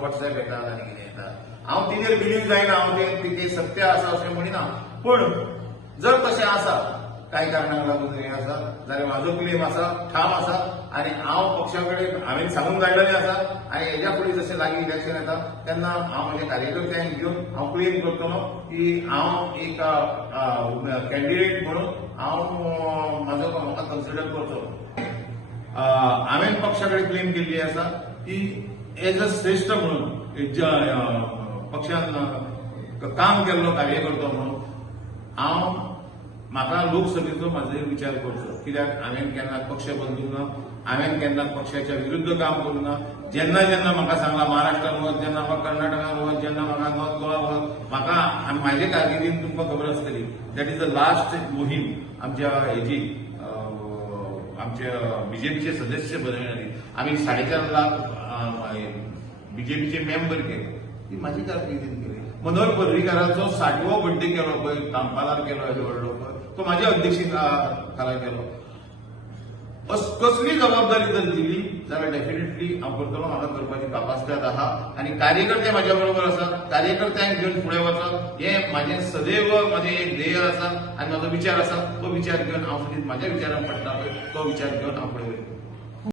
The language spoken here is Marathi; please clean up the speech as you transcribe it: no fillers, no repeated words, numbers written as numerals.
व्हॉट्सएप येतात आनी कितें येता हांव तिजेर बिलीव जायना हांव ते सत्य आसा अशें म्हणिना पूण जर तशें आसा काही कारणाक लागून हें आसा जाल्यार म्हाजो क्लेम आसा ठाम आसा आनी हांव पक्षा कडेन हांवें सांगूंक गायिल्लें आसा आनी हेज्या फुडें जशें लागीं इलेक्शन येता तेन्ना हांव म्हज्या कार्यकर्त्यांक घेवन हांव क्लेम करतलों की हांव एक कॅन्डिडेट म्हणून हांव म्हाका कन्सिडर करचो हांवें पक्षा कडेन क्लेम केल्ली आसा की एज अ श्रेष्ठ म्हणून पक्षान काम केल्लो कार्यकर्तो म्हणून हांव म्हाका लोकसभेचो म्हाजो विचार करचो कित्याक हांवें केन्ना पक्ष बदलूंक ना हांवें केन्ना पक्षाच्या विरुद्ध काम करूंक ना जेन्ना जेन्ना म्हाका सांगला महाराष्ट्रान वच जेन्ना म्हाका कर्नाटकान वच जेन्ना म्हाका नॉर्थ गोवा वच म्हाका म्हाजे कारकिर्दीन तुमकां खबर आसतली दॅट इज द लास्ट मोहीम आमच्या हेजी आमच्या बीजेपीचे सदस्य बनयणारी आमी 4.5 लाख बीजेपीचे मेंबर केले ती म्हाजी कारकिर्दीन केली मनोहर पर्रीकाराचो 60वो बर्थडे केलो पळय कांपालार केलो हेजो व्हडलो तो म्हाज्या अध्यक्षीत खाला केलो कसली जबाबदारी जर दिली जाल्यार डेफिनेटली हांव करतलो म्हाका करपाची कापासिटी आहा आनी कार्यकर्ते म्हाज्या बरोबर आसात कार्यकर्त्यांक घेवन फुडें वचप हें म्हाजें सदैव म्हाजें एक ध्येय आसा आनी म्हाजो विचार आसा तो विचार घेवन हांव फुडें म्हाज्या विचारान पडटा तो विचार घेवन हांव फुडें वयतलों